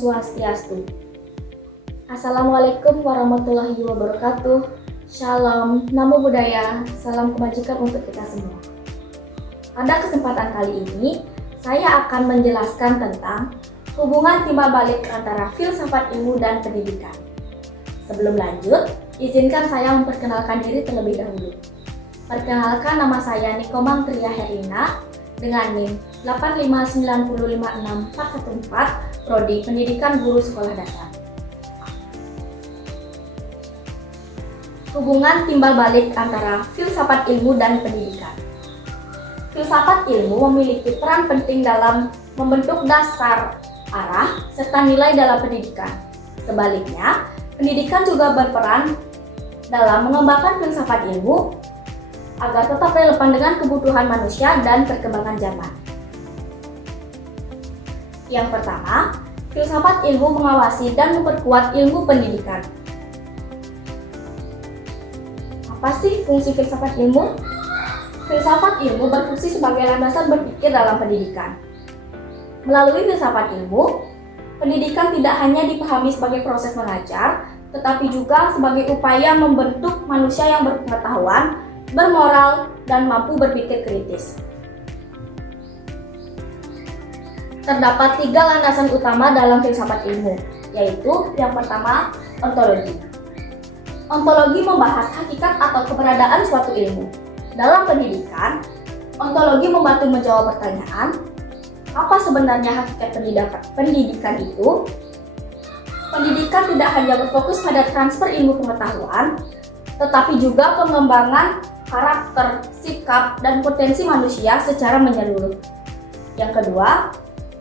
Swastiastu. Assalamualaikum warahmatullahi wabarakatuh. Shalom, namo buddhaya, salam kebajikan untuk kita semua. Pada kesempatan kali ini, saya akan menjelaskan tentang hubungan timbal balik antara filsafat ilmu dan pendidikan. Sebelum lanjut, izinkan saya memperkenalkan diri terlebih dahulu. Perkenalkan, nama saya Nikomang Tria Herlina dengan NIM 8595614, Prodi Pendidikan Guru Sekolah Dasar. Hubungan timbal balik antara filsafat ilmu dan pendidikan. Filsafat ilmu memiliki peran penting dalam membentuk dasar, arah, serta nilai dalam pendidikan. Sebaliknya, pendidikan juga berperan dalam mengembangkan filsafat ilmu agar tetap relevan dengan kebutuhan manusia dan perkembangan zaman. Yang pertama, filsafat ilmu mengawasi dan memperkuat ilmu pendidikan. Apa sih fungsi filsafat ilmu? Filsafat ilmu berfungsi sebagai landasan berpikir dalam pendidikan. Melalui filsafat ilmu, pendidikan tidak hanya dipahami sebagai proses mengajar, tetapi juga sebagai upaya membentuk manusia yang berpengetahuan, bermoral, dan mampu berpikir kritis. Terdapat 3 landasan utama dalam filsafat ilmu, yaitu yang pertama, ontologi. Ontologi membahas hakikat atau keberadaan suatu ilmu. Dalam pendidikan, ontologi membantu menjawab pertanyaan, apa sebenarnya hakikat pendidikan itu? Pendidikan tidak hanya berfokus pada transfer ilmu pengetahuan, tetapi juga pengembangan karakter, sikap, dan potensi manusia secara menyeluruh. Yang kedua,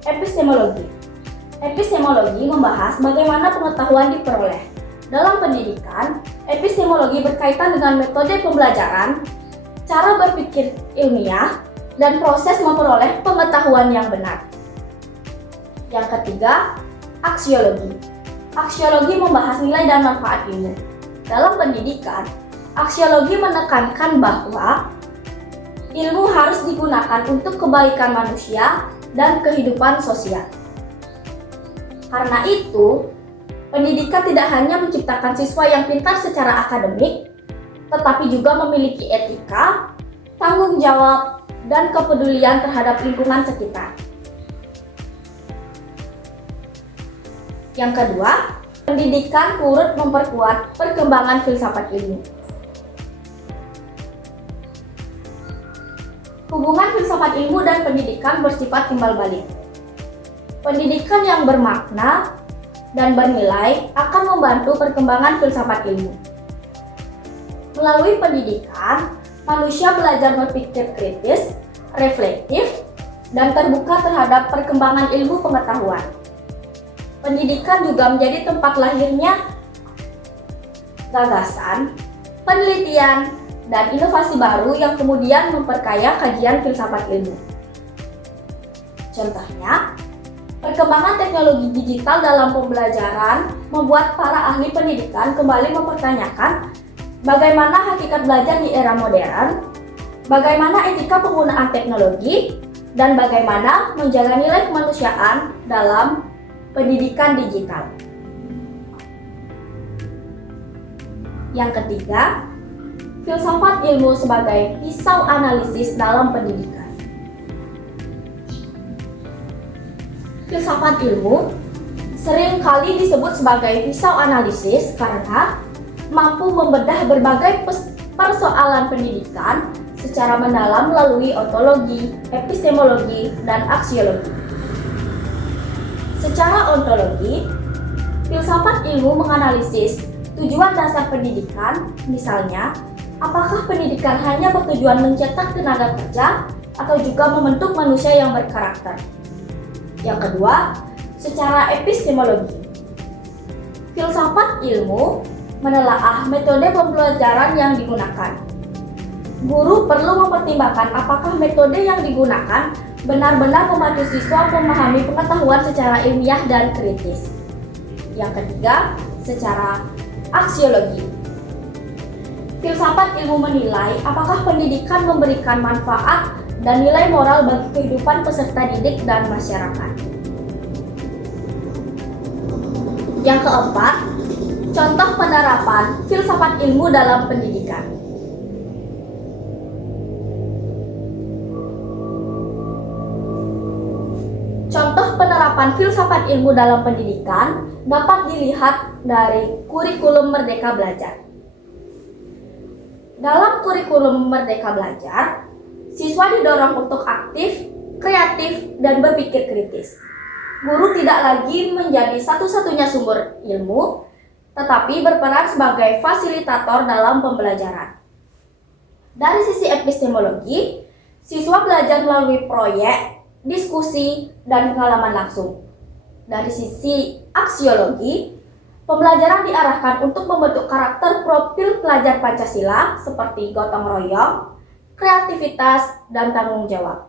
epistemologi. Epistemologi membahas bagaimana pengetahuan diperoleh. Dalam pendidikan, epistemologi berkaitan dengan metode pembelajaran, cara berpikir ilmiah, dan proses memperoleh pengetahuan yang benar. Yang ketiga, aksiologi. Aksiologi membahas nilai dan manfaat ilmu. Dalam pendidikan, aksiologi menekankan bahwa ilmu harus digunakan untuk kebaikan manusia dan kehidupan sosial. Karena itu, pendidikan tidak hanya menciptakan siswa yang pintar secara akademik, tetapi juga memiliki etika, tanggung jawab, dan kepedulian terhadap lingkungan sekitar. Yang kedua, pendidikan turut memperkuat perkembangan filsafat ilmu. Hubungan filsafat ilmu dan pendidikan bersifat timbal balik. Pendidikan yang bermakna dan bernilai akan membantu perkembangan filsafat ilmu. Melalui pendidikan, manusia belajar berpikir kritis, reflektif, dan terbuka terhadap perkembangan ilmu pengetahuan. Pendidikan juga menjadi tempat lahirnya gagasan, penelitian, dan inovasi baru yang kemudian memperkaya kajian filsafat ilmu. Contohnya, perkembangan teknologi digital dalam pembelajaran membuat para ahli pendidikan kembali mempertanyakan bagaimana hakikat belajar di era modern, bagaimana etika penggunaan teknologi, dan bagaimana menjaga nilai kemanusiaan dalam pendidikan digital. Yang ketiga, filsafat ilmu sebagai pisau analisis dalam pendidikan. Filsafat ilmu sering kali disebut sebagai pisau analisis karena mampu membedah berbagai persoalan pendidikan secara mendalam melalui ontologi, epistemologi, dan aksiologi. Secara ontologi, filsafat ilmu menganalisis tujuan dasar pendidikan, misalnya, apakah pendidikan hanya bertujuan mencetak tenaga kerja atau juga membentuk manusia yang berkarakter? Yang kedua, secara epistemologi. Filsafat ilmu menelaah metode pembelajaran yang digunakan. Guru perlu mempertimbangkan apakah metode yang digunakan benar-benar membantu siswa memahami pengetahuan secara ilmiah dan kritis. Yang ketiga, secara aksiologi. Filsafat ilmu menilai apakah pendidikan memberikan manfaat dan nilai moral bagi kehidupan peserta didik dan masyarakat. Yang keempat, contoh penerapan filsafat ilmu dalam pendidikan. Contoh penerapan filsafat ilmu dalam pendidikan dapat dilihat dari kurikulum Merdeka Belajar. Dalam kurikulum Merdeka Belajar, siswa didorong untuk aktif, kreatif, dan berpikir kritis. Guru tidak lagi menjadi satu-satunya sumber ilmu, tetapi berperan sebagai fasilitator dalam pembelajaran. Dari sisi epistemologi, siswa belajar melalui proyek, diskusi, dan pengalaman langsung. Dari sisi aksiologi, pembelajaran diarahkan untuk membentuk karakter profil pelajar Pancasila seperti gotong royong, kreativitas, dan tanggung jawab.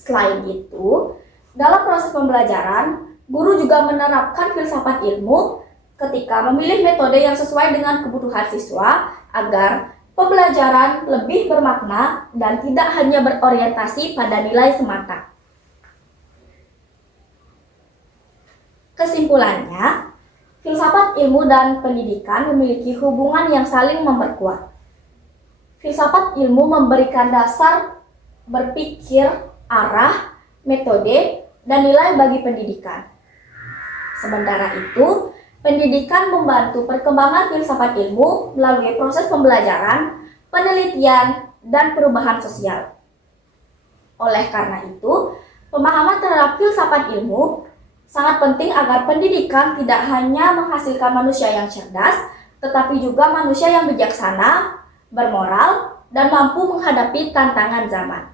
Selain itu, dalam proses pembelajaran, guru juga menerapkan filsafat ilmu ketika memilih metode yang sesuai dengan kebutuhan siswa agar pembelajaran lebih bermakna dan tidak hanya berorientasi pada nilai semata. Kesimpulannya, filsafat ilmu dan pendidikan memiliki hubungan yang saling memperkuat. Filsafat ilmu memberikan dasar berpikir, arah, metode, dan nilai bagi pendidikan. Sementara itu, pendidikan membantu perkembangan filsafat ilmu melalui proses pembelajaran, penelitian, dan perubahan sosial. Oleh karena itu, pemahaman terhadap filsafat ilmu sangat penting agar pendidikan tidak hanya menghasilkan manusia yang cerdas, tetapi juga manusia yang bijaksana, bermoral, dan mampu menghadapi tantangan zaman.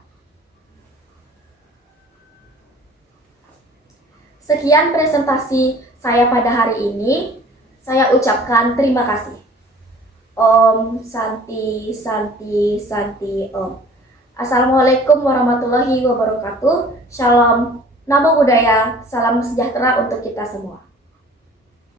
Sekian presentasi saya pada hari ini. Saya ucapkan terima kasih. Om Santi Santi Santi Om. Assalamualaikum warahmatullahi wabarakatuh. Shalom, Namo Buddhaya, salam sejahtera untuk kita semua.